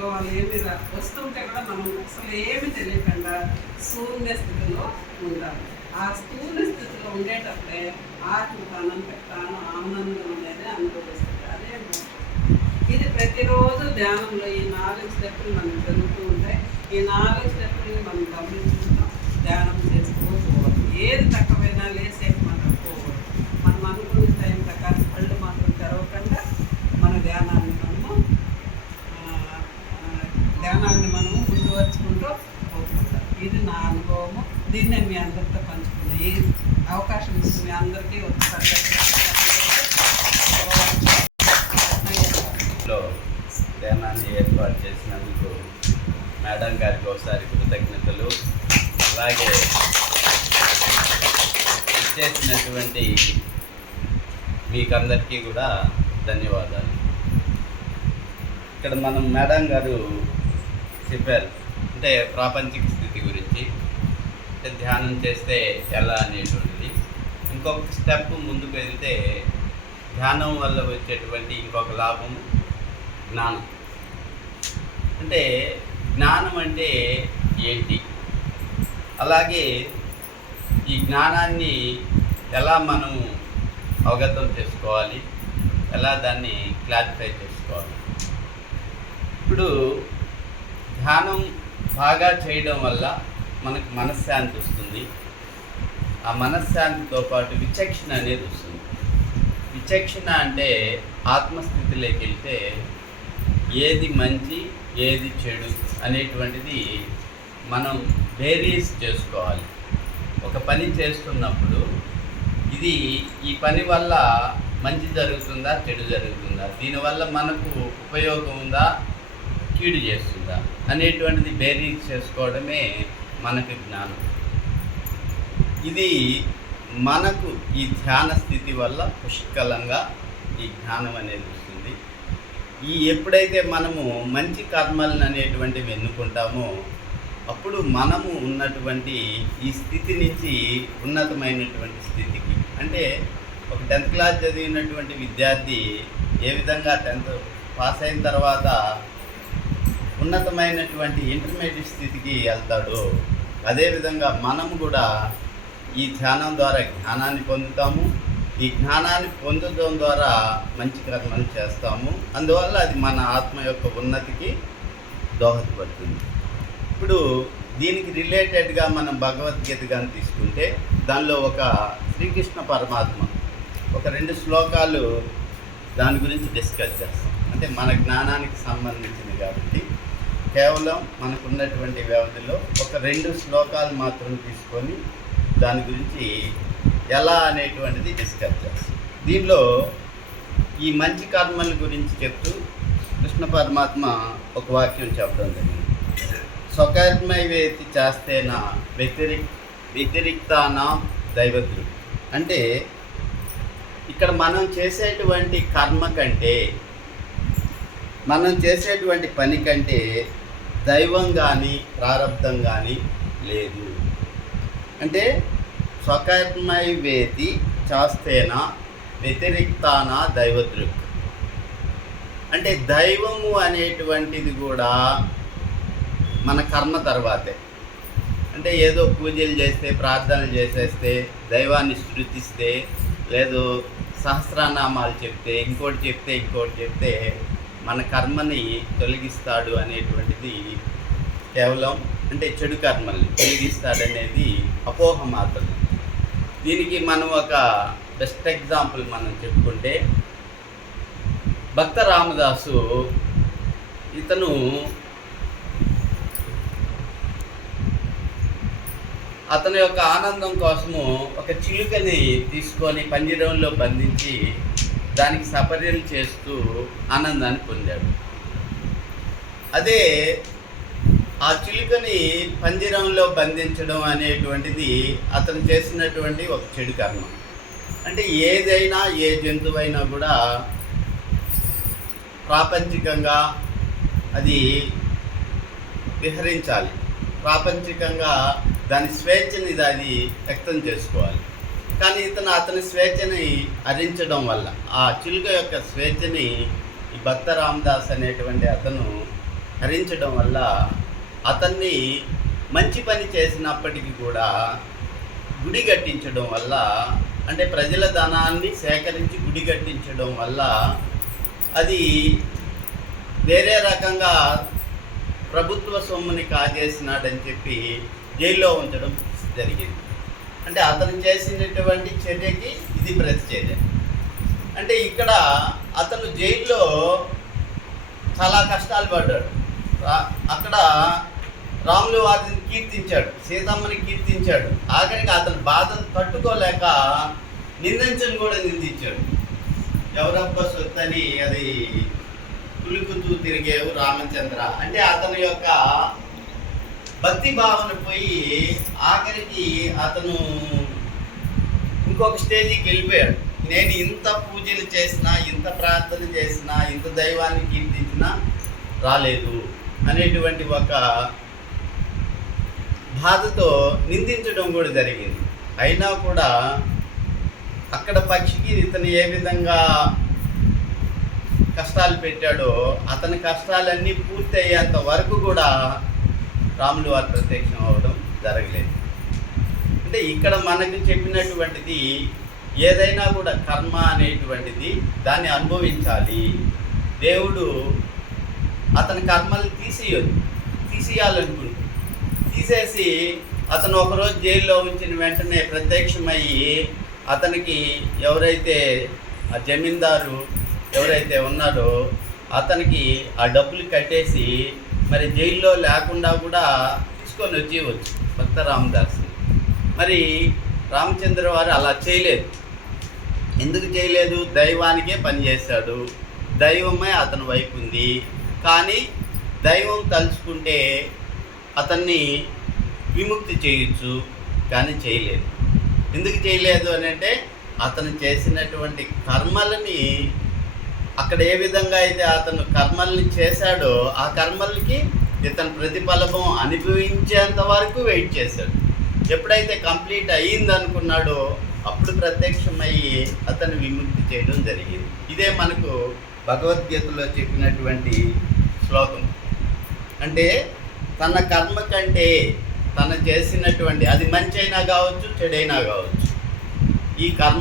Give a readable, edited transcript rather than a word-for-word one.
అనుభవాలు ఏమి వస్తుంటే కూడా మనం అసలు ఏమి తెలియకుండా శూన్య స్థితిలో ఉంటాము. ఆ శూన్య స్థితిలో ఉండేటప్పుడే ఆత్మకు ఆనందం అనేది అనుభవిస్తుంది. అదే ఇది ప్రతిరోజు ధ్యానంలో ఈ 4 స్టెప్పులు మనకు జరుగుతూ ఉంటాయి. ఈ 4 స్టెప్పుల్ని మనం గమనించుకుంటాం, ధ్యానం చేసుకోకపోవద్దు. ఏది తక్కువైనా లేసేపు మాత్రం పోవద్దు. మనం అనుకున్న టైం ప్రకారం కళ్ళు మాత్రం తెరవకుండా మన ధ్యానాన్ని మనము ముందువరుచుకుంటూ పోతుంటాం. ఇది నా అనుభవము. దీన్నే మీ అందరితో పంచుకుంది. ఈ అవకాశం ఇస్తుంది మీ అందరికీ ఒకసారి ధ్యానాన్ని ఏర్పాటు చేసినందుకు మేడం గారికి ఒకసారి కృతజ్ఞతలు. అలాగే చేసినటువంటి మీకందరికీ కూడా ధన్యవాదాలు. ఇక్కడ మనం మేడం గారు చెప్పారు అంటే ప్రాపంచిక స్థితి గురించి, అంటే ధ్యానం చేస్తే ఎలా అనేటువంటిది. ఇంకొక స్టెప్ ముందుకు వెళ్తే ధ్యానం వల్ల వచ్చేటువంటి ఇంకొక లాభం జ్ఞానం. అంటే జ్ఞానం అంటే ఏంటి, అలాగే ఈ జ్ఞానాన్ని ఎలా మనం అవగతం చేసుకోవాలి, ఎలా దాన్ని క్లారిఫై చేసుకోవాలి. ఇప్పుడు ధ్యానం బాగా చేయడం వల్ల మనకు మనశ్శాంతి వస్తుంది. ఆ మనశ్శాంతితో పాటు విచక్షణ అనేది వస్తుంది. విచక్షణ అంటే ఆత్మస్థితిలోకి వెళ్తే ఏది మంచి ఏది చెడు అనేటువంటిది మనం బేరీస్ చేసుకోవాలి. ఒక పని చేస్తున్నప్పుడు ఇది ఈ పని వల్ల మంచి జరుగుతుందా చెడు జరుగుతుందా, దీనివల్ల మనకు ఉపయోగం ఉందా కీడు చేస్తుందా అనేటువంటిది బేరీస్ చేసుకోవడమే మనకు జ్ఞానం. ఇది మనకు ఈ ధ్యాన స్థితి వల్ల పుష్కలంగా ఈ జ్ఞానం అనేది వస్తుంది. ఎప్పుడైతే మనము మంచి కర్మలను అనేటువంటివి ఎన్నుకుంటామో అప్పుడు మనము ఉన్నటువంటి ఈ స్థితి నుంచి ఉన్నతమైనటువంటి స్థితికి, అంటే ఒక 10th క్లాస్ చదివినటువంటి విద్యార్థి ఏ విధంగా 10th పాస్ అయిన తర్వాత ఉన్నతమైనటువంటి ఇంటర్మీడియట్ స్థితికి వెళ్తాడో అదేవిధంగా మనము కూడా ఈ ధ్యానం ద్వారా జ్ఞానాన్ని పొందుతాము. ఈ జ్ఞానాన్ని పొందడం ద్వారా మంచి కర్మలు చేస్తాము. అందువల్ల అది మన ఆత్మ యొక్క ఉన్నతికి దోహదపడుతుంది. ఇప్పుడు దీనికి రిలేటెడ్గా మనం భగవద్గీత కానీ తీసుకుంటే దానిలో ఒక శ్రీకృష్ణ పరమాత్మ ఒక 2 శ్లోకాలు దాని గురించి డిస్కస్ చేస్తాం. అంటే మన జ్ఞానానికి సంబంధించింది కాబట్టి కేవలం మనకున్నటువంటి వ్యవధిలో ఒక 2 శ్లోకాలు మాత్రం తీసుకొని దాని గురించి ఎలా అనేటువంటిది డిస్కస్ చేస్తాం. దీనిలో ఈ మంచి కర్మల గురించి చెప్తూ కృష్ణ పరమాత్మ ఒక వాక్యం చెప్పడం జరిగింది. స్వకర్మైవేతి చేస్తేనా వ్యతిరిక్తానా దైవద్రు. అంటే ఇక్కడ మనం చేసేటువంటి కర్మ కంటే, మనం చేసేటువంటి పని కంటే దైవం కానీ ప్రారబ్ధం కానీ లేదు. అంటే స్వకర్మైవేతి చేస్తేనా వ్యతిరిక్తానా దైవదృక్. అంటే దైవము అనేటువంటిది కూడా మన కర్మ తర్వాతే. అంటే ఏదో పూజలు చేస్తే ప్రార్థనలు చేసేస్తే దైవాన్ని స్తుతిస్తే లేదు సహస్రనామాలు చెప్తే ఇంకోటి చెప్తే మన కర్మని తొలగిస్తాడు అనేటువంటిది కేవలం అంటే చెడు కర్మల్ని తొలగిస్తాడనేది అపోహ మాత్రమే. దీనికి మనం ఒక బెస్ట్ ఎగ్జాంపుల్ మనం చెప్పుకుంటే భక్త రామదాసు ఇతను అతని యొక్క ఆనందం కోసము ఒక చిలుకని తీసుకొని పంజరంలో బంధించి దానికి సపర్యలు చేస్తూ ఆనందాన్ని పొందాడు. అదే ఆ చిలుకని పంజరంలో బంధించడం అనేటువంటిది అతను చేసినటువంటి ఒక చెడు కర్మ. అంటే ఏదైనా ఏ జంతువైనా కూడా ప్రాపంచికంగా అది విహరించాలి, ప్రాపంచికంగా దాని స్వేచ్ఛని అది వ్యక్తం చేసుకోవాలి. కానీ అతని స్వేచ్ఛని హరించడం వల్ల ఆ చిలుక యొక్క స్వేచ్ఛని ఈ భక్త రామదాస్ అనేటువంటి అతను హరించడం వల్ల అతన్ని మంచి పని చేసినప్పటికీ కూడా గుడి కట్టించడం వల్ల, అంటే ప్రజల ధనాన్ని సేకరించి గుడి కట్టించడం వల్ల అది వేరే రకంగా ప్రభుత్వ సొమ్ముని కాజేసినాడని చెప్పి జైల్లో ఉంచడం జరిగింది. అంటే అతను చేసినటువంటి చర్యకి ఇది ప్రతిచర్య. అంటే ఇక్కడ అతను జైల్లో చాలా కష్టాలు పడ్డాడు. అక్కడ రాములు వారిని కీర్తించాడు, సీతమ్మని కీర్తించాడు. ఆఖరికి అతని బాధను తట్టుకోలేక నిందించని కూడా నిందించాడు. ఎవరబ్బ సొత్తని అది కులుకుతూ తిరిగేవు రామచంద్ర అంటే అతని యొక్క భక్తి భావన పోయి ఆఖరికి అతను ఇంకొక స్టేజీకి వెళ్ళిపోయాడు. నేను ఇంత పూజలు చేసినా, ఇంత ప్రార్థన చేసినా, ఇంత దైవాన్ని కీర్తించినా రాలేదు అనేటువంటి ఒక బాధతో నిందించడం కూడా జరిగింది. అయినా కూడా అక్కడ పక్షికి ఇతను ఏ విధంగా కష్టాలు పెట్టాడో అతని కష్టాలన్నీ పూర్తి అయ్యేంత వరకు కూడా రాములు వారు ప్రత్యక్షం అవ్వడం జరగలేదు. అంటే ఇక్కడ మనకు చెప్పినటువంటిది ఏదైనా కూడా కర్మ అనేటువంటిది దాన్ని అనుభవించాలి. దేవుడు అతని కర్మల్ని తీసేయాలనుకుంటు తీసేసి అతను ఒకరోజు జైల్లో ఉంచిన వెంటనే ప్రత్యక్షమయ్యి అతనికి ఎవరైతే ఆ జమీందారు ఎవరైతే ఉన్నారో అతనికి ఆ డబ్బులు కట్టేసి మరి జైల్లో లేకుండా కూడా తీసుకొని వచ్చేయవచ్చు భక్త రామదాస్ని. మరి రామచంద్ర వారు అలా చేయలేదు. ఎందుకు చేయలేదు? దైవానికే పనిచేశాడు, దైవమే అతని వైపు ఉంది. కానీ దైవం తలుచుకుంటే అతన్ని విముక్తి చేయొచ్చు, కానీ చేయలేదు. ఎందుకు చేయలేదు అని అంటే అతను చేసినటువంటి కర్మలని అక్కడ ఏ విధంగా అయితే అతను కర్మల్ని చేశాడో ఆ కర్మలకి ఇతను ప్రతిఫలం అనుభవించేంత వరకు వెయిట్ చేశాడు. ఎప్పుడైతే కంప్లీట్ అయ్యింది అనుకున్నాడో అప్పుడు ప్రత్యక్షమయ్యి అతను విముక్తి చేయడం జరిగింది. ఇదే మనకు భగవద్గీతలో చెప్పినటువంటి శ్లోకం. అంటే తన కర్మ కంటే తను చేసినటువంటి అది మంచి అయినా కావచ్చు, చెడైనా కావచ్చు, ఈ కర్మ